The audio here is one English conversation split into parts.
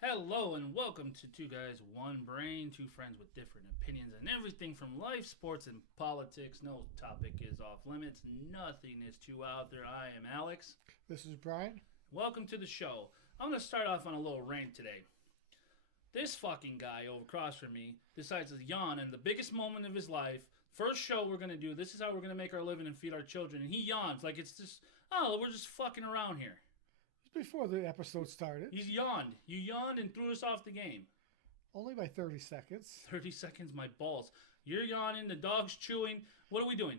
Hello and welcome to Two Guys, One Brain, two friends with different opinions on everything from life, sports, and politics. No topic is off limits, nothing is too out there. I am Alex. This is Brian. Welcome to the show. I'm going to start off on a little rant today. This fucking guy over across from me decides to yawn in the biggest moment of his life. First show we're going to do, this is how we're going to make our living and feed our children. And he yawns like it's just, oh, we're just fucking around here. Before the episode started, He's yawned. You yawned and threw us off the game. only by 30 seconds. 30 seconds, my balls. You're yawning, the dog's chewing. What are we doing?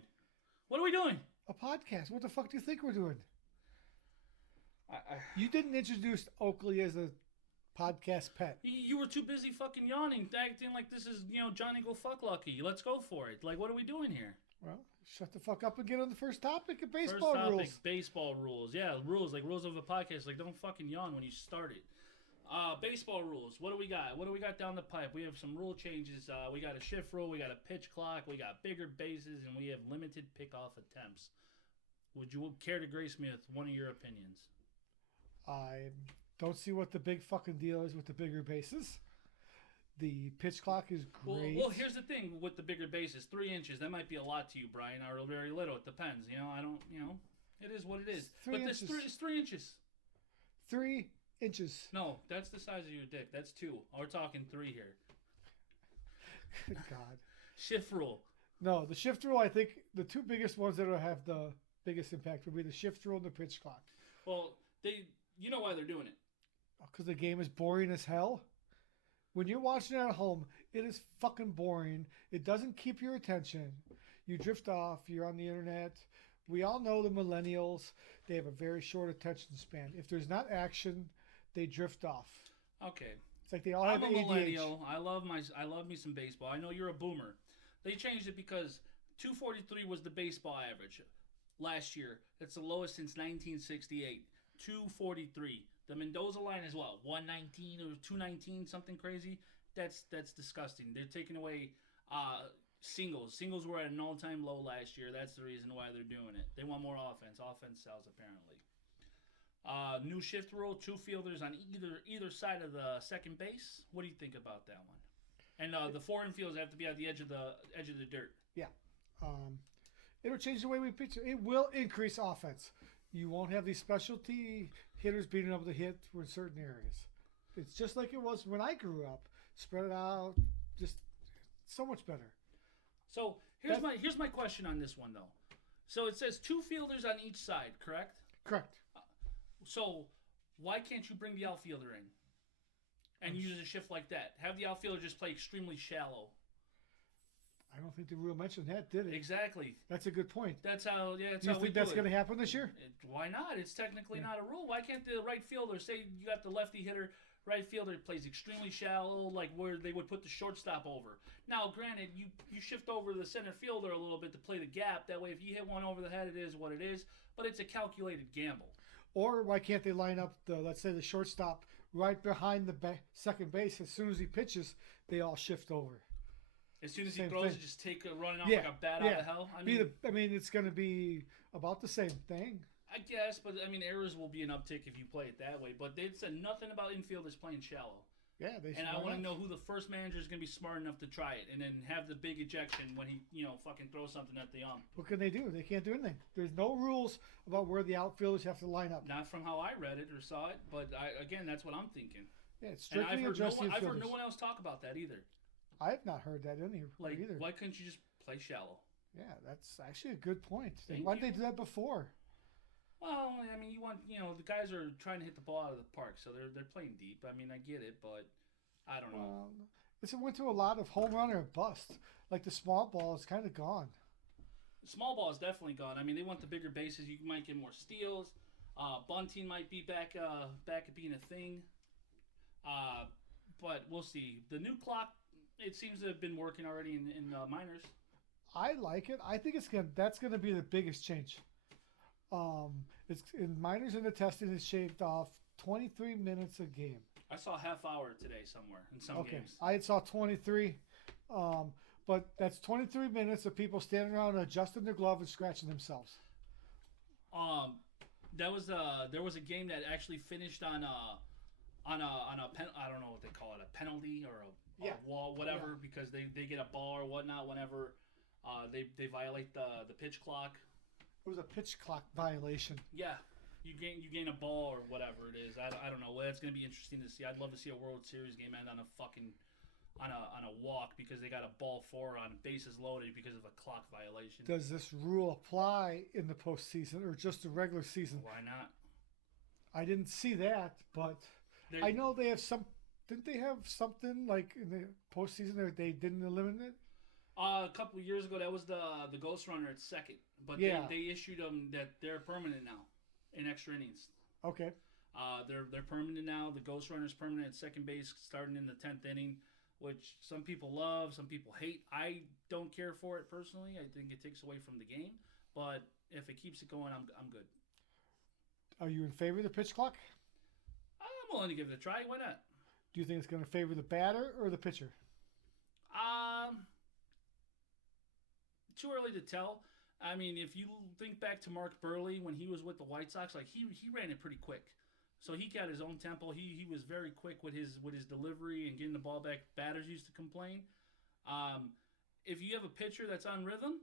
What are we doing? A podcast. What the fuck do you think we're doing? I You didn't introduce Oakley as a podcast pet. You were too busy fucking yawning, acting like this is, Johnny Go Fuck Lucky. Let's go for it. Like, what are we doing here? Well, shut the fuck up and get on the first topic of First baseball topic, rules. baseball rules. Yeah, rules, like rules of a podcast. Like, don't fucking yawn when you start it. Baseball rules. What do we got? What do we got down the pipe? We have some rule changes. We got a shift rule. We got a pitch clock. We got bigger bases, and we have limited pickoff attempts. Would you care to grace me with one of your opinions? I don't see what the big fucking deal is with the bigger bases. The pitch clock is great. Well, here's the thing with the bigger bases. 3 inches, that might be a lot to you, Brian, or very little. It depends. I don't, it is what it is. Three But this inches. it's 3 inches. 3 inches. No, that's the size of your dick. That's 2. We're talking 3 here. Good God. Shift rule. No, the shift rule, I think the two biggest ones that will have the biggest impact would be the shift rule and the pitch clock. Well, you know why they're doing it. Because the game is boring as hell. When you're watching it at home, it is fucking boring. It doesn't keep your attention. You drift off. You're on the internet. We all know the millennials. They have a very short attention span. If there's not action, they drift off. Okay. It's like they all I'm have a ADHD. millennial. I love me some baseball. I know you're a boomer. They changed it because 243 was the baseball average last year. That's the lowest since 1968. 243. The Mendoza line is what, 119 or 219, something crazy. That's disgusting. They're taking away singles. Singles were at an all-time low last year. That's the reason why they're doing it. They want more offense. Offense sells apparently. New shift rule: 2 fielders on either side of the second base. What do you think about that one? And the 4 infielders have to be at the edge of the dirt. Yeah. It'll change the way we pitch. It will increase offense. You won't have these specialty hitters being able to hit in certain areas. It's just like it was when I grew up. Spread it out. Just so much better. So here's my question on this one though. So it says 2 fielders on each side, correct? Correct. So why can't you bring the outfielder in and use a shift like that? Have the outfielder just play extremely shallow. I don't think the rule mentioned that, did it? Exactly. That's a good point. That's how. Yeah. That's Do you how we think that's do going it. to happen this year? Why not? It's technically not a rule. Why can't the right fielder, say you got the lefty hitter, right fielder plays extremely shallow, like where they would put the shortstop over. Now, granted, you shift over the center fielder a little bit to play the gap. That way, if you hit one over the head, it is what it is. But it's a calculated gamble. Or why can't they line up let's say the shortstop right behind the second base? As soon as he pitches, they all shift over. As soon as he Same throws thing. it, just take a running off like a bat out of hell. I mean, it's going to be about the same thing. I guess, but I mean, errors will be an uptick if you play it that way. But they said nothing about infielders playing shallow. Yeah, they. And I want to know who the first manager is going to be smart enough to try it, and then have the big ejection when he, fucking throws something at the ump. What can they do? They can't do anything. There's no rules about where the outfielders have to line up. Not from how I read it or saw it, but again, that's what I'm thinking. Yeah, it's And strictly I've addressed heard infielders. no one else talk about that either. I have not heard that Like, either. why couldn't you just play shallow? Yeah, that's actually a good point. Thank Why did you. they do that before? Well, I mean, you want, the guys are trying to hit the ball out of the park, so they're playing deep. I mean, I get it, but I don't know. It went through a lot of home run or bust. Like the small ball is kind of gone. The small ball is definitely gone. I mean, they want the bigger bases. You might get more steals. Bunting might be back at being a thing. But we'll see. The new clock, it seems to have been working already in minors. I like it. I think that's gonna be the biggest change. It's in minors in the testing. It's shaved off 23 minutes a game. I saw a half hour today somewhere in some games. I saw 23, but that's 23 minutes of people standing around adjusting their glove and scratching themselves. There was a game that actually finished on I don't know what they call it, a penalty or a Yeah. wall, whatever, because they get a ball or whatnot whenever they violate the pitch clock. It was a pitch clock violation. Yeah, you gain a ball or whatever it is. I don't know. Well, it's gonna be interesting to see. I'd love to see a World Series game end on a fucking on a walk because they got a ball four on bases loaded because of a clock violation. Does this rule apply in the postseason or just the regular season? Why not? I didn't see that, but I know they have some. Didn't they have something like in the postseason that they didn't eliminate it? A couple of years ago, that was the Ghost Runner at second, but Yeah. they issued them that they're permanent now in extra innings. Okay. They're permanent now. The Ghost Runner's permanent at second base starting in the 10th inning, which some people love, some people hate. I don't care for it personally. I think it takes away from the game, but if it keeps it going, I'm good. Are you in favor of the pitch clock? I'm willing to give it a try. Why not? Do you think it's going to favor the batter or the pitcher? Too early to tell. I mean, if you think back to Mark Burley when he was with the White Sox, like he ran it pretty quick. So he got his own tempo. He was very quick with his delivery and getting the ball back. Batters used to complain. If you have a pitcher that's on rhythm,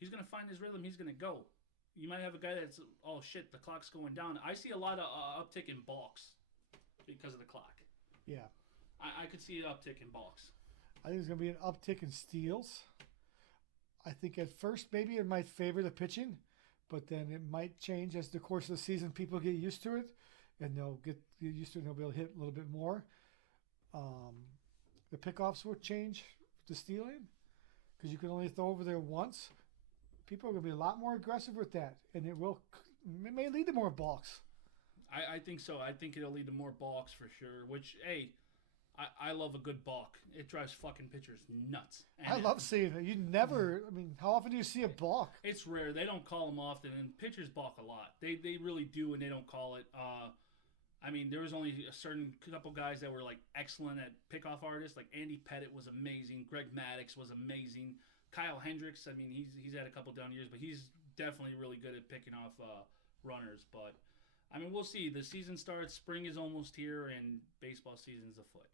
he's going to find his rhythm. He's going to go. You might have a guy that's, oh shit, the clock's going down. I see a lot of uptick in balks because of the clock. Yeah. I could see an uptick in balks. I think there's going to be an uptick in steals. I think at first maybe it might favor the pitching, but then it might change as the course of the season. People get used to it, and they'll get used to it and they'll be able to hit a little bit more. The pickoffs will change the stealing because you can only throw over there once. People are going to be a lot more aggressive with that, and it may lead to more balks. I think so. I think it'll lead to more balks for sure, which, hey, I love a good balk. It drives fucking pitchers nuts. And I love seeing it. You never, I mean, how often do you see a balk? It's rare. They don't call them often, and pitchers balk a lot. They really do, and they don't call it. I mean, there was only a certain couple guys that were like excellent at pickoff artists. Like Andy Pettit was amazing. Greg Maddux was amazing. Kyle Hendricks, I mean, he's had a couple down years, but he's definitely really good at picking off runners. But I mean, we'll see. The season starts. Spring is almost here, and baseball season's afoot.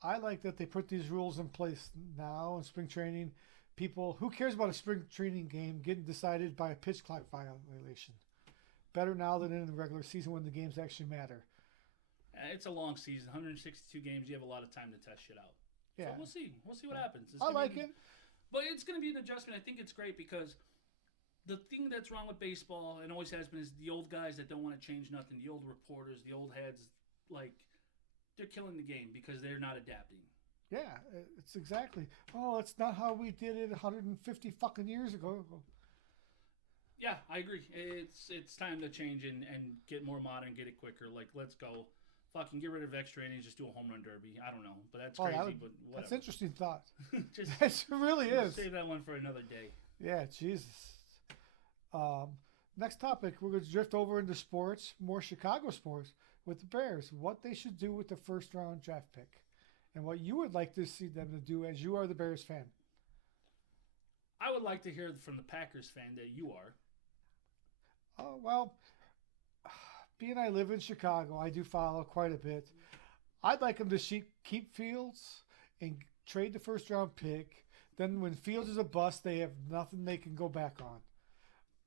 I like that they put these rules in place now in spring training. People, who cares about a spring training game getting decided by a pitch clock violation? Better now than in the regular season when the games actually matter. It's a long season, 162 games. You have a lot of time to test shit out. Yeah. So we'll see. We'll see what happens. I like it. But it's going to be an adjustment. I think it's great because the thing that's wrong with baseball and always has been is the old guys that don't want to change nothing, the old reporters, the old heads, like, they're killing the game because they're not adapting. Yeah, it's exactly. Oh, it's not how we did it 150 fucking years ago. Yeah, I agree. It's time to change and get more modern, get it quicker. Like, let's go. Fucking get rid of extra innings, just do a home run derby. I don't know, but that's crazy. But whatever. That's an interesting thought. Just it really is. Save that one for another day. Yeah, Jesus. Next topic, we're going to drift over into sports, more Chicago sports, with the Bears. What they should do with the first round draft pick, and what you would like to see them to do as you are the Bears fan. I would like to hear from the Packers fan that you are. Oh, well, being I live in Chicago, I do follow quite a bit. I'd like them to keep Fields and trade the first round pick. Then when Fields is a bust, they have nothing they can go back on.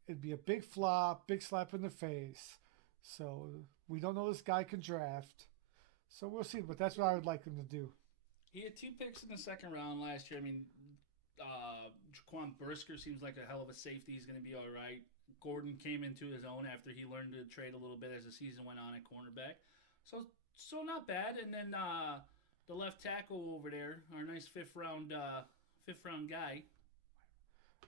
It'd be a big flop, big slap in the face. So we don't know this guy can draft. So we'll see, but that's what I would like them to do. He had 2 picks in the second round last year. I mean, Jaquan Brisker seems like a hell of a safety. He's going to be all right. Gordon came into his own after he learned to trade a little bit as the season went on at cornerback. So not bad. And then the left tackle over there, our nice fifth round guy.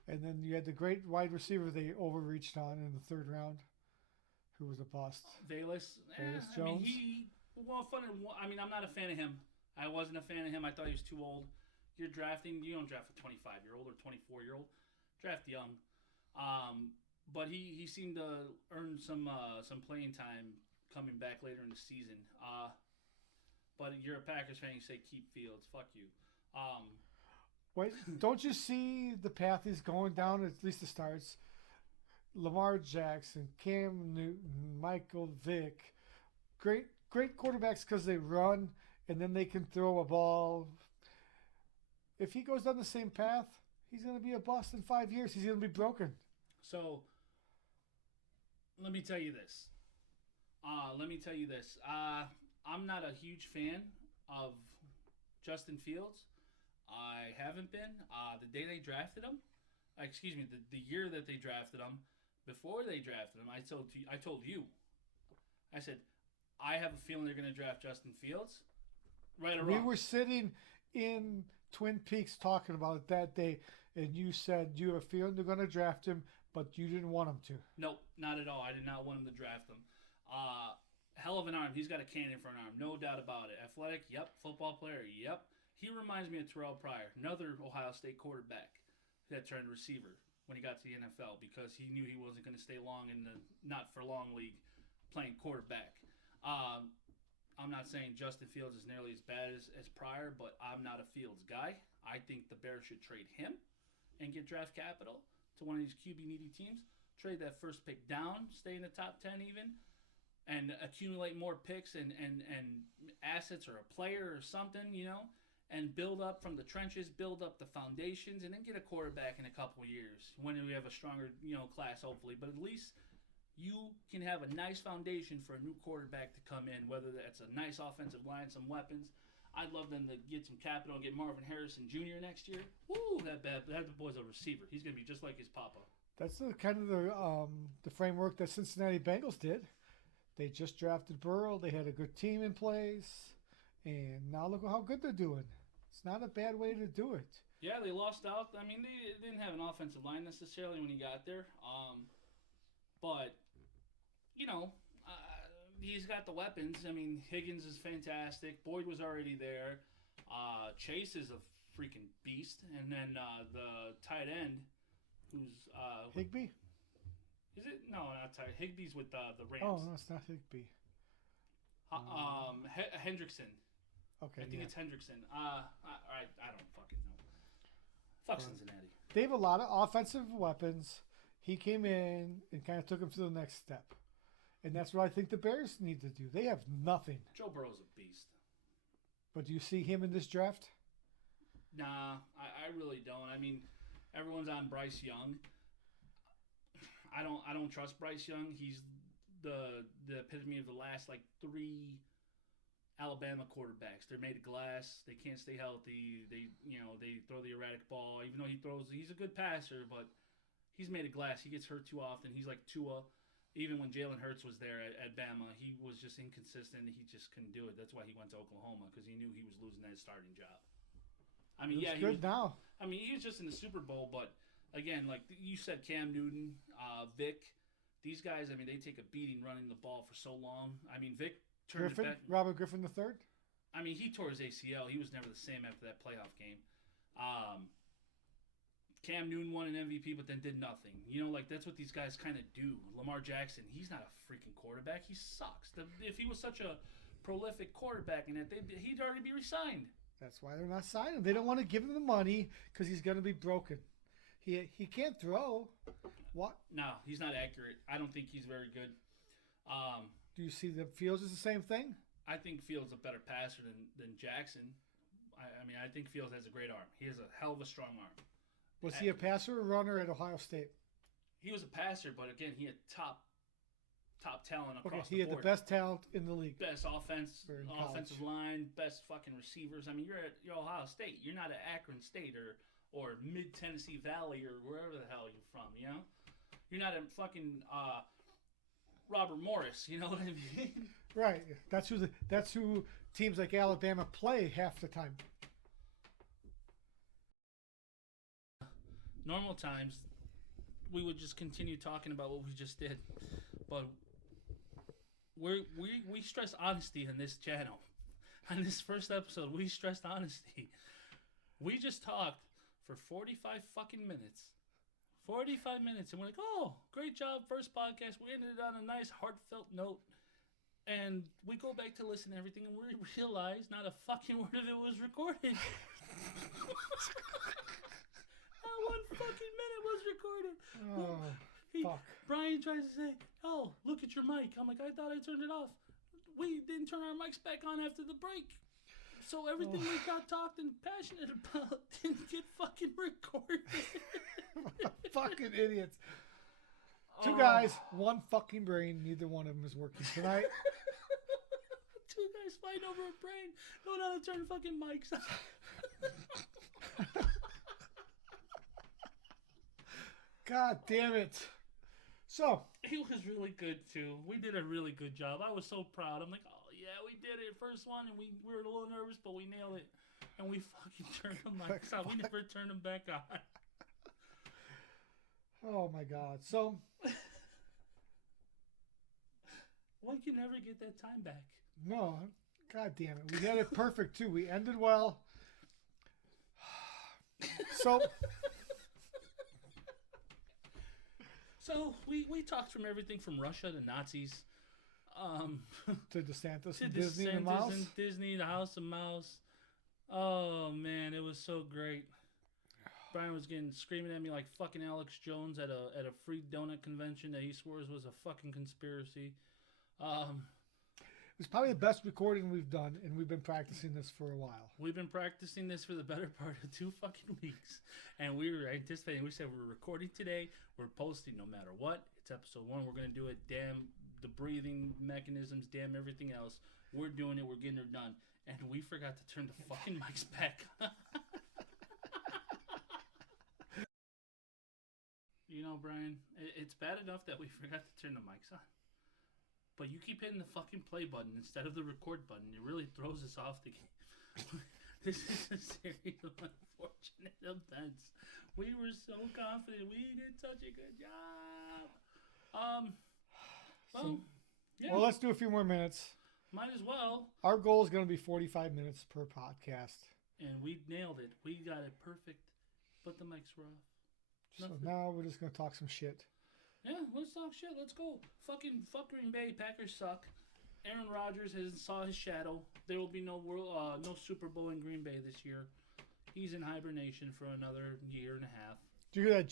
And then you had the great wide receiver they overreached on in the third round, who was a bust. Velus Jones. I mean, I'm not a fan of him. I wasn't a fan of him. I thought he was too old. You don't draft a 25-year-old or 24-year-old. Draft young. But he seemed to earn some playing time coming back later in the season. But you're a Packers fan. You say keep Fields. Fuck you. Wait, don't you see the path he's going down? At least the starts. Lamar Jackson, Cam Newton, Michael Vick, great great quarterbacks because they run and then they can throw a ball. If he goes down the same path, he's going to be a bust in 5 years. He's going to be broken. So, let me tell you this. I'm not a huge fan of Justin Fields. I haven't been. The day they drafted him, the year that they drafted him, before they drafted him, I told you, I said, I have a feeling they're going to draft Justin Fields. Right or wrong? We were sitting in Twin Peaks talking about it that day, and you said you have a feeling they're going to draft him, but you didn't want him to. Nope, not at all. I did not want him to draft him. Hell of an arm. He's got a cannon for an arm. No doubt about it. Athletic, yep. Football player, yep. He reminds me of Terrell Pryor, another Ohio State quarterback that turned receiver when he got to the NFL because he knew he wasn't going to stay long in the not-for-long league playing quarterback. I'm not saying Justin Fields is nearly as bad as Pryor, but I'm not a Fields guy. I think the Bears should trade him and get draft capital to one of these QB-needy teams. Trade that first pick down, stay in the top 10 even, and accumulate more picks and assets or a player or something, and build up from the trenches, build up the foundations, and then get a quarterback in a couple of years when we have a stronger, class, hopefully. But at least you can have a nice foundation for a new quarterback to come in, whether that's a nice offensive line, some weapons. I'd love them to get some capital and get Marvin Harrison Jr. next year. Woo, that boy's a receiver. He's going to be just like his papa. That's the framework that Cincinnati Bengals did. They just drafted Burrow. They had a good team in place. And now look how good they're doing. It's not a bad way to do it. Yeah, they lost out. I mean, they didn't have an offensive line necessarily when he got there. But, he's got the weapons. I mean, Higgins is fantastic. Boyd was already there. Chase is a freaking beast. And then the tight end, who's... Higbee? Is it? No, not tight. Higbee's with the Rams. Oh, no, it's not Higbee. Hendrickson. Okay, I think it's Hendrickson. I don't fucking know. Fuck Cincinnati. They have a lot of offensive weapons. He came in and kind of took them to the next step. And that's what I think the Bears need to do. They have nothing. Joe Burrow's a beast. But do you see him in this draft? Nah, I really don't. I mean, everyone's on Bryce Young. I don't trust Bryce Young. He's the epitome of the last three Alabama quarterbacks. They're made of glass. They can't stay healthy. They throw the erratic ball. Even though he's a good passer, but he's made of glass. He gets hurt too often. He's like Tua. Even when Jalen Hurts was there at Bama, he was just inconsistent. He just couldn't do it. That's why he went to Oklahoma, because he knew he was losing that starting job. I mean, he was, now. I mean, he was just in the Super Bowl, but again, like you said, Cam Newton, Vic, these guys, I mean, they take a beating running the ball for so long. I mean, Vic turned it back. Robert Griffin III? I mean, he tore his ACL. He was never the same after that playoff game. Cam Newton won an MVP, but then did nothing. That's what these guys kind of do. Lamar Jackson, he's not a freaking quarterback. He sucks. If he was such a prolific quarterback in it, he'd already be re-signed. That's why they're not signing him. They don't want to give him the money because he's going to be broken. He can't throw. What? No, he's not accurate. I don't think he's very good. Do you see the Fields is the same thing? I think Fields is a better passer than Jackson. I mean, I think Fields has a great arm. He has a hell of a strong arm. Was he a passer or runner at Ohio State? He was a passer, but again, he had top talent across the board. He had the best talent in the league. Best offensive line, best fucking receivers. I mean, you're at Ohio State. You're not at Akron State or Mid Tennessee Valley or wherever the hell you're from. You're not at fucking Robert Morris. You know what I mean? Right. That's who teams like Alabama play half the time. Normal times, we would just continue talking about what we just did, but we stress honesty on this channel. On this first episode, we stressed honesty. We just talked for 45 fucking minutes. 45 minutes, and we're like, oh, great job, first podcast. We ended on a nice, heartfelt note, and we go back to listen to everything, and we realize not a fucking word of it was recorded. Not one fucking minute was recorded. Oh, fuck. Brian tries to say, oh, look at your mic. I'm like, I thought I turned it off. we didn't turn our mics back on after the break. So everything we got talked and passionate about didn't get fucking recorded. Fucking idiots. Two guys, one fucking brain. Neither one of them is working tonight. Two guys fighting over a brain. Don't know how to turn fucking mics on. God damn it. So. He was really good, too. We did a really good job. I was so proud. I'm like, oh, yeah, we did it. First one, and we were a little nervous, but we nailed it. And we fucking turned the mics on. We never turned them back on. Oh, my God. So. Like you never get that time back. No. God damn it. We had it perfect, too. We ended well. So. So we talked from everything from Russia to Nazis, to DeSantis to and Disney and the Mouse. And Disney, the House of Mouse. Oh man, it was so great. Brian was screaming at me like fucking Alex Jones at a free donut convention that he swears was a fucking conspiracy. It was probably the best recording we've done, and we've been practicing this for a while. We've been practicing this for the better part of 2 fucking weeks, and we were anticipating. We said we're recording today. We're posting no matter what. It's episode 1. We're gonna do it. Damn the breathing mechanisms. Damn everything else. We're doing it. We're getting it done, and we forgot to turn the fucking mics back on. You know, Brian, it's bad enough that we forgot to turn the mics on. But you keep hitting the fucking play button instead of the record button. It really throws us off the game. This is a series of unfortunate events. We were so confident. We did such a good job. Yeah. Well, let's do a few more minutes. Might as well. Our goal is going to be 45 minutes per podcast. And we nailed it. We got it perfect. But the mics were off. So now we're just going to talk some shit. Yeah, let's talk shit. Let's go. Fuck Green Bay. Packers suck. Aaron Rodgers has saw his shadow. There will be no Super Bowl in Green Bay this year. He's in hibernation for another year and a half. Do you hear that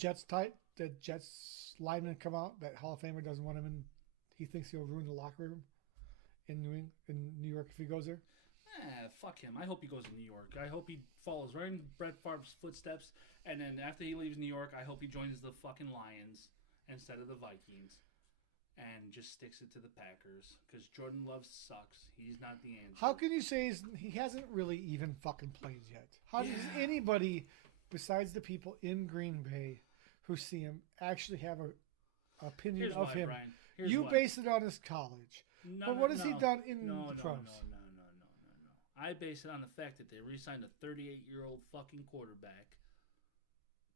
Jets lineman come out? That Hall of Famer doesn't want him in. He thinks he'll ruin the locker room in New York if he goes there. Fuck him. I hope he goes to New York. I hope he follows right in Brett Favre's footsteps. And then after he leaves New York, I hope he joins the fucking Lions instead of the Vikings, and just sticks it to the Packers, because Jordan Love sucks. He's not the answer. How can you say he hasn't really even fucking played yet? How does anybody besides the people in Green Bay who see him actually have an opinion Here's of why, him? Brian. You base it on his college. But what has he done in the pros? No. I base it on the fact that they re-signed a 38-year-old fucking quarterback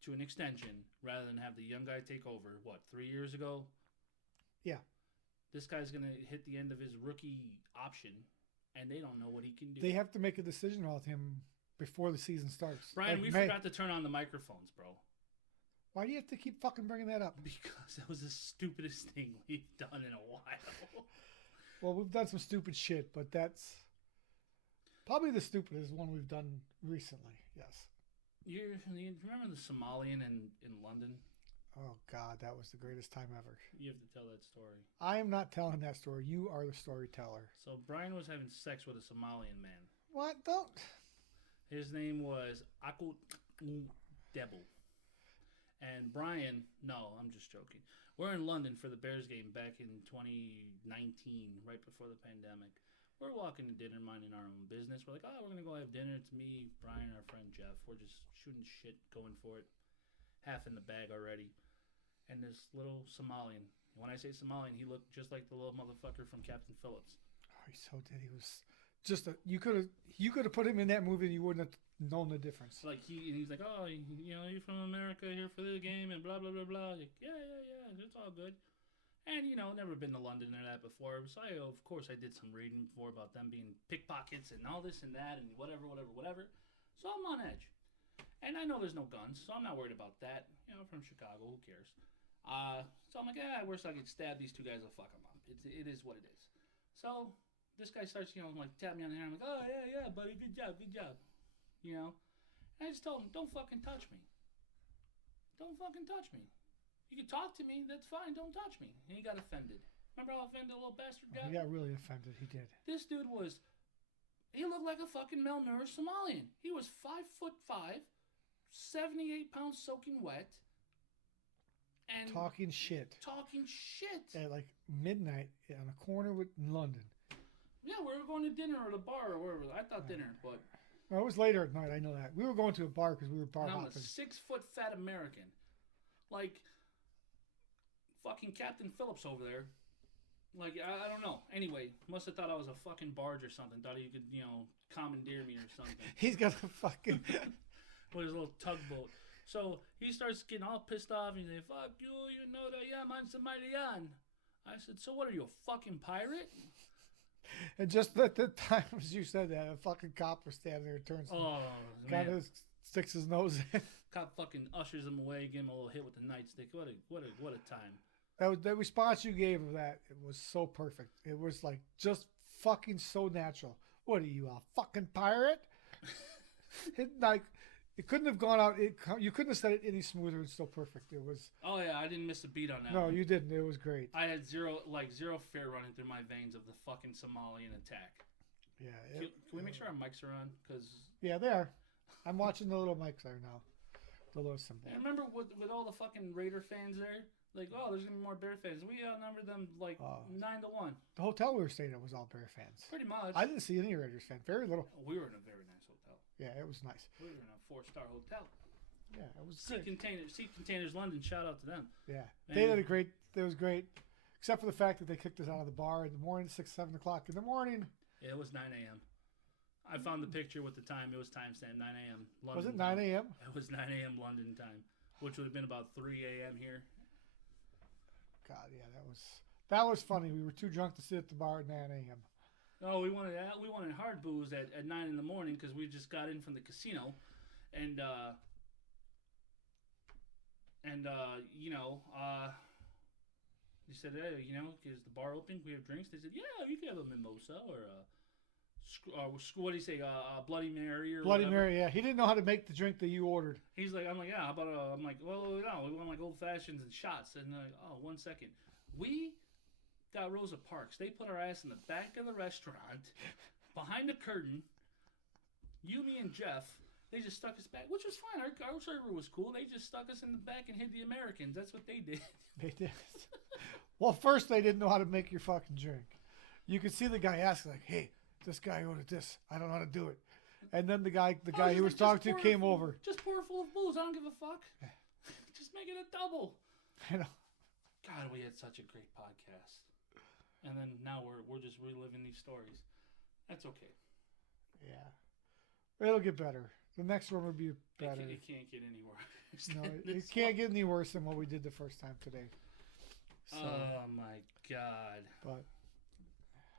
to an extension rather than have the young guy take over, 3 years ago? Yeah. This guy's going to hit the end of his rookie option, and they don't know what he can do. They have to make a decision about him before the season starts. Brian, we forgot to turn on the microphones, bro. Why do you have to keep fucking bringing that up? Because that was the stupidest thing we've done in a while. Well, we've done some stupid shit, but that's probably the stupidest one we've done recently, yes. You remember the Somalian in London? Oh, God, that was the greatest time ever. You have to tell that story. I am not telling that story. You are the storyteller. So Brian was having sex with a Somalian man. What? Don't. His name was Akut Debu. And Brian, no, I'm just joking. We're in London for the Bears game back in 2019, right before the pandemic. We're walking to dinner, minding our own business. We're like, oh, we're going to go have dinner. It's me, Brian, and our friend Jeff. We're just shooting shit, going for it. Half in the bag already. And this little Somalian. And when I say Somalian, he looked just like the little motherfucker from Captain Phillips. Oh, he so did. He was just you could have put him in that movie and you wouldn't have known the difference. Like he's like, oh, you're from America, here for the game, and blah, blah, blah, blah. Like, yeah, it's all good. And, never been to London or that before. So, of course, I did some reading before about them being pickpockets and all this and that and whatever. So I'm on edge. And I know there's no guns, so I'm not worried about that. From Chicago, who cares? So I'm like, worst I could stab these two guys, I'll fuck them up. It is what it is. So this guy starts, tap me on the hand. I'm like, oh, yeah, buddy, good job. And I just told him, don't fucking touch me. Don't fucking touch me. You can talk to me, that's fine, don't touch me. And he got offended. Remember how offended the little bastard got? He got really offended. He did. This dude was. He looked like a fucking malnourished Somalian. He was 5'5", 78 pounds soaking wet. And Talking shit talking shit. at like midnight on a corner in London. Yeah, we were going to dinner or the bar or wherever. I thought dinner, but No, it was later at night. I know that. We were going to a bar because we were bar and I'm hopping. a 6 foot fat American, like fucking Captain Phillips over there. Like I don't know. Anyway, must have thought I was a fucking barge or something. Thought he could commandeer me or something He's got a fucking. with his little tugboat. So he starts getting all pissed off and he's like, "Fuck you! You know that I'm Somalian." I said, "So what are you, a fucking pirate?" And just at the time as you said that, a fucking cop was standing there, turns, Oh kind man, of sticks his nose in. cop fucking ushers him away, give him a little hit with the nightstick. What a time. That was, the response you gave of that, it was so perfect. It was like just fucking so natural. What are you, a fucking pirate? It couldn't have gone out. You couldn't have said it any smoother and so perfect. It was. Oh yeah, I didn't miss a beat on that. No, one. you didn't. It was great. I had zero fear running through my veins of the fucking Somalian attack. Yeah. Can we make sure our mics are on? Because Yeah, they are. I'm watching the little mics there now. The little symbol. I remember with all the fucking Raider fans there, like, oh, there's gonna be more Bear fans. We outnumbered them like 9-1, The hotel we were staying at was all Bear fans. pretty much. I didn't see any Raiders fans. Very little. We were in a very nice hotel. Yeah, it was nice. We were in a 4-star hotel. Yeah, it was Sea great. Containers London. Shout out to them. Yeah, Man. they did a great. It was great, except for the fact that they kicked us out of the bar in the morning, 6-7 o'clock in the morning. Yeah, it was 9 a.m. I found the picture with the time. It was timestamp 9 a.m. London. Was it time. 9 a.m.? It was 9 a.m. London time, which would have been about 3 a.m. here. God, yeah, that was funny. We were too drunk to sit at the bar at 9 a.m. No, we wanted hard booze at 9 in the morning because we just got in from the casino, and they said, hey, is the bar open? We have drinks. They said, yeah, you can have a mimosa or what do you say, Bloody Mary or Bloody whatever. Mary, yeah. He didn't know how to make the drink that you ordered. He's like, I'm like, yeah, how about I'm like, well, no, we want like old fashions and shots. And they're like, oh, 1 second, we got Rosa Parks. They put our ass in the back of the restaurant, behind the curtain. You, me, and Jeff. They just stuck us back, which was fine. Our server was cool. They just stuck us in the back and hid the Americans. That's what they did. They did. Well, first they didn't know how to make your fucking drink. You could see the guy asking, like, hey, this guy ordered this. I don't know how to do it. And then the guy he was talking to came over. Just pour it full of booze. I don't give a fuck. Just make it a double. I know. God, we had such a great podcast. And then now we're just reliving these stories. That's okay. Yeah. It'll get better. The next one will be better. It can't get any worse. No, it can't get any worse than what we did the first time today. So, oh my God. But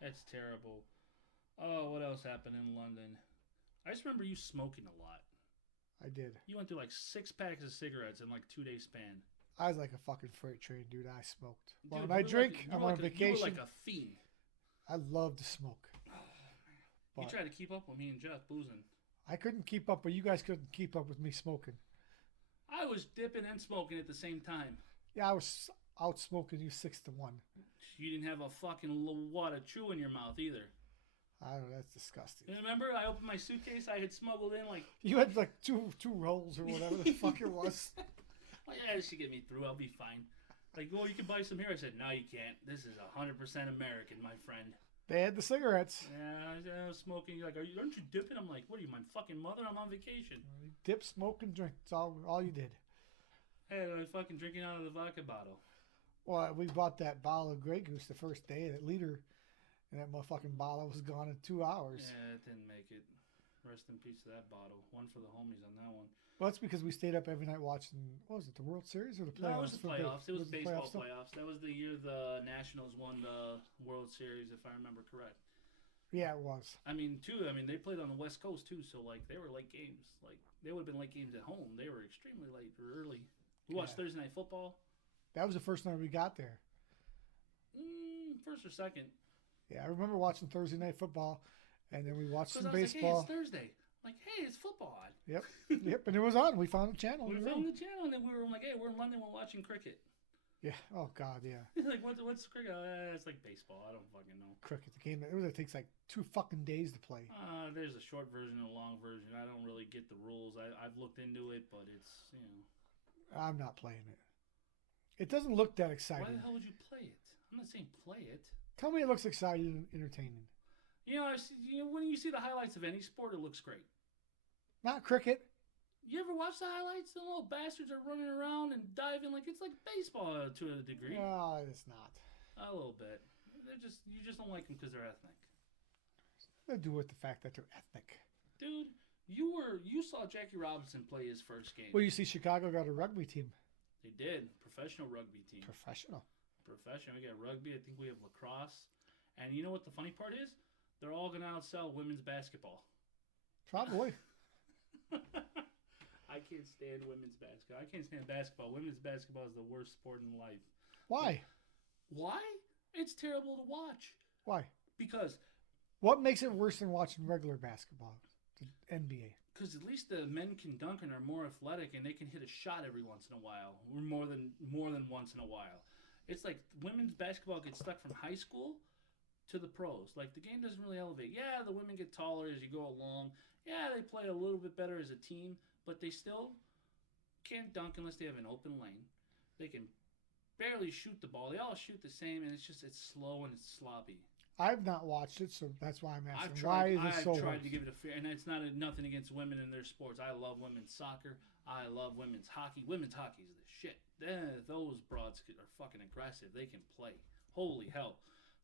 that's terrible. Oh, what else happened in London? I just remember you smoking a lot. I did. You went through like 6 packs of cigarettes in like 2-day span. I was like a fucking freight train, dude. I smoked. Well, Dude, when I you were drink, like I'm on You vacation. were like a fiend. I love to smoke. You But tried to keep up with me and Jeff boozing. I couldn't keep up, but you guys couldn't keep up with me smoking. I was dipping and smoking at the same time. Yeah, I was out smoking you 6-1. You didn't have a fucking wad of chew in your mouth either. I don't know. That's disgusting. You remember? I opened my suitcase. I had smuggled in like. You had like two rolls or whatever the fuck it was. Well, yeah, this should get me through. I'll be fine. Like, well, you can buy some here. I said, no, you can't. This is 100% American, my friend. They had the cigarettes. Yeah, I was smoking. You're like, aren't you dipping? I'm like, what are you, my fucking mother? I'm on vacation. Dip, smoke, and drink. That's all you did. Hey, I was fucking drinking out of the vodka bottle. Well, we bought that bottle of Grey Goose the first day, that liter, and that motherfucking bottle was gone in 2 hours. Yeah, it didn't make it. Rest in peace to that bottle. One for the homies on that one. Well, that's because we stayed up every night watching, what was it, the World Series or the playoffs? No, it was the playoffs. It was the baseball still? playoffs. That was the year the Nationals won the World Series, if I remember correct. Yeah, it was. I mean, they played on the West Coast, too, so, like, they were late games. Like, they would have been late games at home. They were extremely late or early. We watched Thursday Night Football. That was the first night we got there. First or second. Yeah, I remember watching Thursday Night Football, and then we watched some I was baseball. like, hey, it's Thursday. I'm like, hey, it's football on. Yep, and it was on. We found the channel. We found the channel, and then we were like, hey, we're in London, we're watching cricket. Yeah. Oh God, yeah. Like what's cricket? It's like baseball. I don't fucking know. Cricket, the game that takes like 2 fucking days to play. There's a short version and a long version. I don't really get the rules. I've looked into it, but it's I'm not playing it. It doesn't look that why exciting. the hell would you play it? I'm not saying play it. Tell me it looks exciting and entertaining. When you see the highlights of any sport, it looks great. Not cricket. You ever watch the highlights? The little bastards are running around and diving like it's like baseball to a degree. No, it's not. A little bit. You just don't like them because they're ethnic. They do with the fact that they're ethnic. Dude, you saw Jackie Robinson play his first game. Well, you see, Chicago got a rugby team. They did. Professional rugby team. Professional. We got rugby. I think we have lacrosse. And you know what the funny part is? They're all going to outsell women's basketball. Probably. I can't stand women's basketball. I can't stand basketball. Women's basketball is the worst sport in life. Why? Why? It's terrible to watch. Why? Because what makes it worse than watching regular basketball? The NBA. Because at least the men can dunk and are more athletic, and they can hit a shot every once in a while, or more than once in a while. It's like women's basketball gets stuck from high school to the pros. Like the game doesn't really elevate. Yeah, the women get taller as you go along. Yeah, they play a little bit better as a team, but they still can't dunk unless they have an open lane. They can barely shoot the ball. They all shoot the same, and it's slow and it's sloppy. I've not watched it, so that's why I'm asking. I've tried to give it a fair, and it's not nothing against women in their sports. I love women's soccer. I love women's hockey. Women's hockey is the shit. Those broads are fucking aggressive. They can play. Holy hell.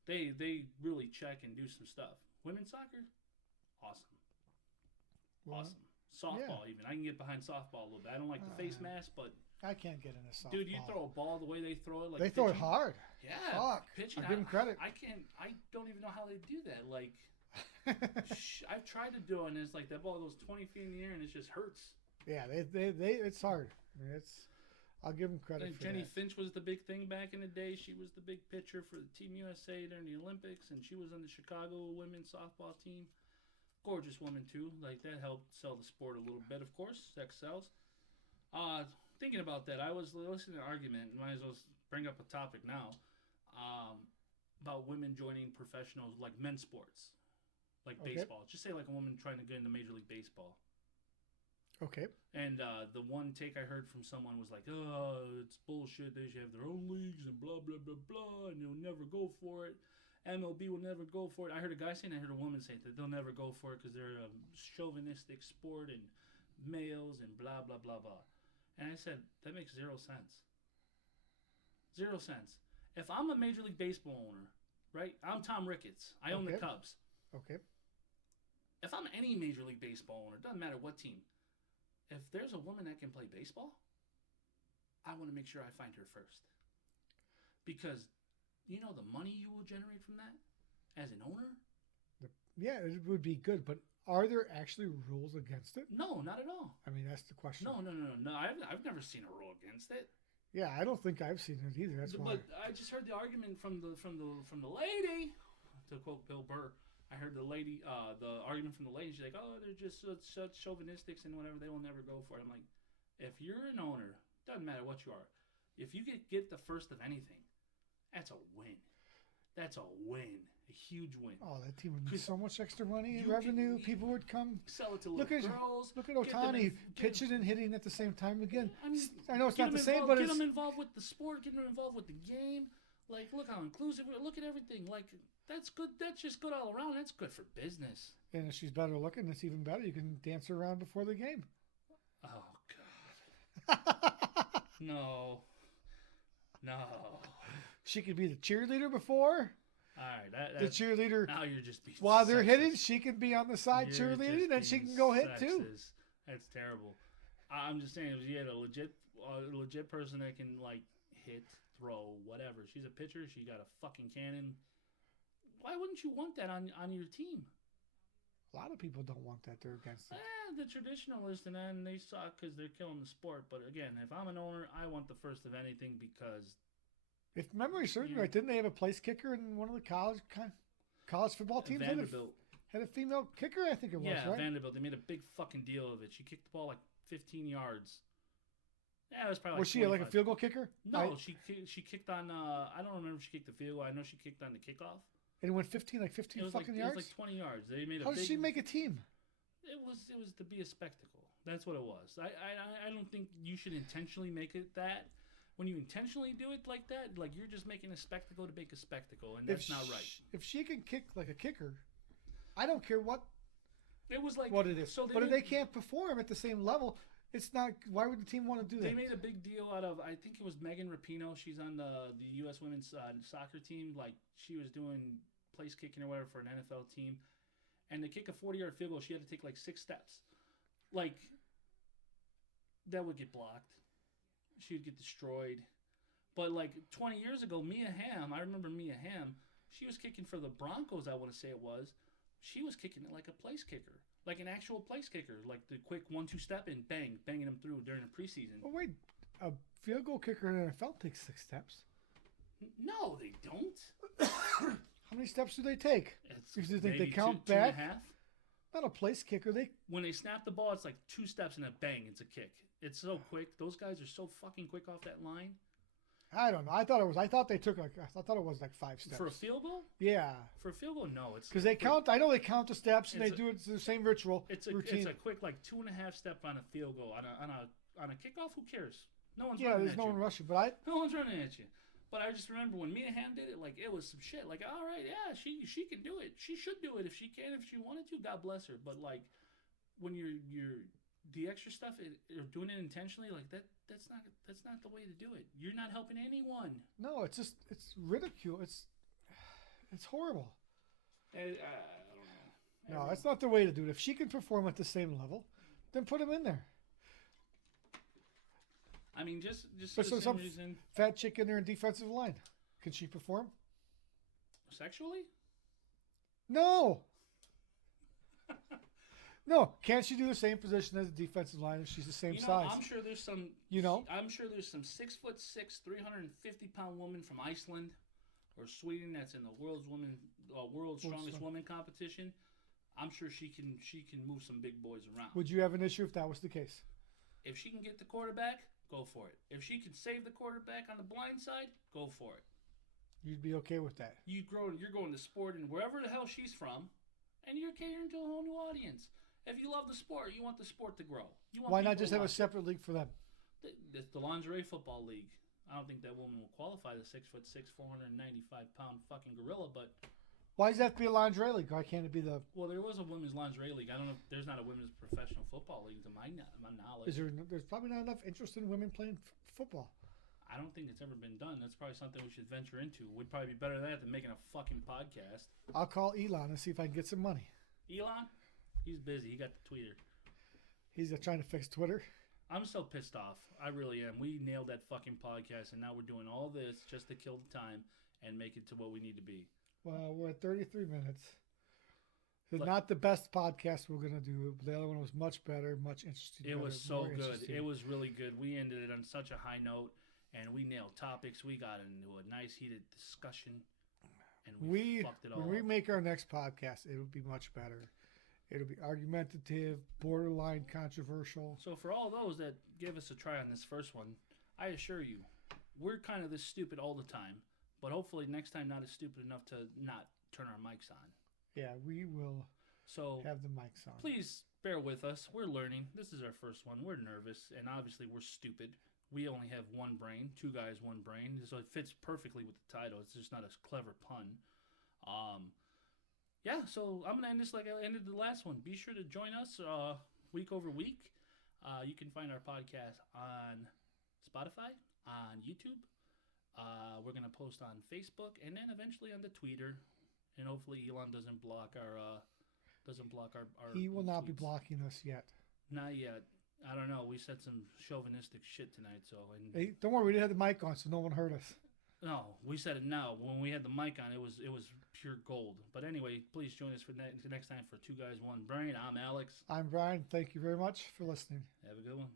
They really check and do some stuff. Women's soccer, awesome. Well, awesome. Softball, even. I can get behind softball a little bit. I don't like the face mask, but I can't get into softball. dude, you throw a ball the way they throw it, like they throw it hard. Yeah, fuck. Pitching. I give them credit. I don't even know how they do that. Like, I've tried to do it, and it's like that ball goes 20 feet in the air, and it just hurts. Yeah, it's hard. I mean, I'll give them credit for Jenny that. Finch was the big thing back in the day. She was the big pitcher for the Team USA during the Olympics, and she was on the Chicago women's softball team. Gorgeous woman too. Like that helped sell the sport a little bit, of course. Sex sells. Thinking about that, I was listening to an argument. Might as well bring up a topic now about women joining professional like men's sports, like baseball. Just say like a woman trying to get into Major League Baseball. Okay. And the one take I heard from someone was like, "Oh, it's bullshit. They should have their own leagues and blah blah blah blah, and they'll never go for it. MLB will never go for it." I heard a guy saying, I heard a woman say that they'll never go for it because they're a chauvinistic sport and males and blah blah blah blah. And I said that makes 0 sense. 0 cents. If I'm a Major League Baseball owner, right? I'm Tom Ricketts. I own the Cubs. Okay. If I'm any Major League Baseball owner, doesn't matter what team. If there's a woman that can play baseball, I want to make sure I find her first. Because you know the money you will generate from that as an owner? Yeah, it would be good, but are there actually rules against it? No, not at all. I mean, that's the question. No. I've never seen a rule against it. Yeah, I don't think I've seen it either. That's why. But I just heard the argument from the lady. To quote Bill Burr, I heard the lady, the argument from the lady. She's like, "Oh, they're just such chauvinistics and whatever. They will never go for it." I'm like, if you're an owner, doesn't matter what you are, if you get the first of anything, that's a win. That's a win. A huge win. Oh, that team would make so much extra money and revenue. People would come. Sell it to little girls. Look at Ohtani pitching and hitting at the same time again. I mean, I know it's not the same, but get them involved with the sport. Get them involved with the game. Like, look how inclusive. Look at everything. Like, that's good. That's just good all around. That's good for business. And if she's better looking, it's even better. You can dance her around before the game. Oh God. No. She could be the cheerleader before. All right, the cheerleader. Now you're just being while sexist. they're hitting, she can be on the side cheerleading, and she can go hit too. That's terrible. I'm just saying, if you had a legit person that can like hit, throw, whatever. She's a pitcher. She got a fucking cannon. Why wouldn't you want that on your team? A lot of people don't want that. They're against it. The traditionalists and then they suck because they're killing the sport. But again, if I'm an owner, I want the first of anything because. If memory serves me right, didn't they have a place kicker in one of the college football teams? Vanderbilt had a female kicker, I think it was. Yeah, right? Vanderbilt. They made a big fucking deal of it. She kicked the ball like 15 yards. Yeah, it was probably Was she like a field goal kicker? No, she kicked on. I don't remember if she kicked the field goal. I know she kicked on the kickoff. And it went 15 fucking yards? It was like 20 yards. They made a How big... did she make a team? It was to be a spectacle. That's what it was. I don't think you should intentionally make it that. When you intentionally do it like that, like you're just making a spectacle to make a spectacle, and that's not right. If she can kick like a kicker, I don't care what it was like. What it is. So but if they can't perform at the same level, it's not. Why would the team want to do that? They made a big deal out of. I think it was Megan Rapinoe. She's on the U.S. women's soccer team. Like she was doing place kicking or whatever for an NFL team, and to kick a 40-yard field goal, she had to take like 6 steps. Like that would get blocked. She would get destroyed. But like 20 years ago, Mia Hamm, I remember Mia Hamm, she was kicking for the Broncos, I want to say it was. She was kicking it like a place kicker. Like an actual place kicker. Like the quick 1-2 step and bang, banging them through during the preseason. Oh, wait. A field goal kicker in the NFL takes 6 steps. No, they don't. How many steps do they take? Because you think they count two back? and a half. Not a place kicker. When they snap the ball, it's like 2 steps and a bang, it's a kick. It's so quick. Those guys are so fucking quick off that line. I don't know. I thought it was like 5 steps. For a field goal? Yeah. For a field goal, no. It's because they count. I know they count the steps and they do it the same ritual. routine. It's a quick like 2.5 step on a field goal on a kickoff. Who cares? No one's running at you. There's no one rushing, but no one's running at you. But I just remember when Mia Hamm did it, like it was some shit. Like, all right, yeah, she can do it. She should do it if she can, if she wanted to. God bless her. But like when you're the extra stuff or doing it intentionally, like that's not the way to do it. You're not helping anyone. No, it's ridicule. It's horrible. I don't know. No, that's not the way to do it. If she can perform at the same level, then put him in there. I mean, just but for some reason. Fat chick in there in defensive line. Can she perform? Sexually? No. No, can't she do the same position as a defensive line if she's the same size? I'm sure there's some. I'm sure there's some 6'6", 350-pound woman from Iceland or Sweden that's in the world's strongest woman competition. I'm sure she can move some big boys around. Would you have an issue if that was the case? If she can get the quarterback, go for it. If she can save the quarterback on the blind side, go for it. You'd be okay with that. You're going to sport and wherever the hell she's from, and you're catering to a whole new audience. If you love the sport, you want the sport to grow. Why not just have a separate league for them? The lingerie football league. I don't think that woman will qualify the 6'6", 495-pound fucking gorilla, but. Why does that have to be a lingerie league? Why can't it be the? Well, there was a women's lingerie league. I don't know if there's not a women's professional football league to my knowledge. There's probably not enough interest in women playing football. I don't think it's ever been done. That's probably something we should venture into. We'd probably be better at that than making a fucking podcast. I'll call Elon and see if I can get some money. Elon? He's busy. He got the tweeter. He's trying to fix Twitter. I'm so pissed off. I really am. We nailed that fucking podcast, and now we're doing all this just to kill the time and make it to what we need to be. Well, we're at 33 minutes. It's not the best podcast we're going to do. The other one was much better, much interesting. It was so good. It was really good. We ended it on such a high note, and we nailed topics. We got into a nice, heated discussion, and we fucked it all When up. we make our next podcast, it'll be much better. It'll be argumentative, borderline controversial. So for all those that give us a try on this first one, I assure you, we're kind of this stupid all the time. But hopefully next time not as stupid enough to not turn our mics on. Yeah, we will have the mics on. Please bear with us. We're learning. This is our first one. We're nervous, and obviously we're stupid. We only have one brain, 2 guys, 1 brain. So it fits perfectly with the title. It's just not a clever pun. Yeah, so I'm going to end this like I ended the last one. Be sure to join us week over week. You can find our podcast on Spotify, on YouTube. We're going to post on Facebook and then eventually on the Twitter. And hopefully Elon doesn't block our He will not be tweets. blocking us yet. Not yet. I don't know. We said some chauvinistic shit tonight, so Hey, don't worry, we didn't have the mic on, so no one heard us. no, we said it now. When we had the mic on, it was pure gold. But anyway, please join us for next time for 2 Guys, 1 Brain. I'm Alex. I'm Brian. Thank you very much for listening. Have a good one.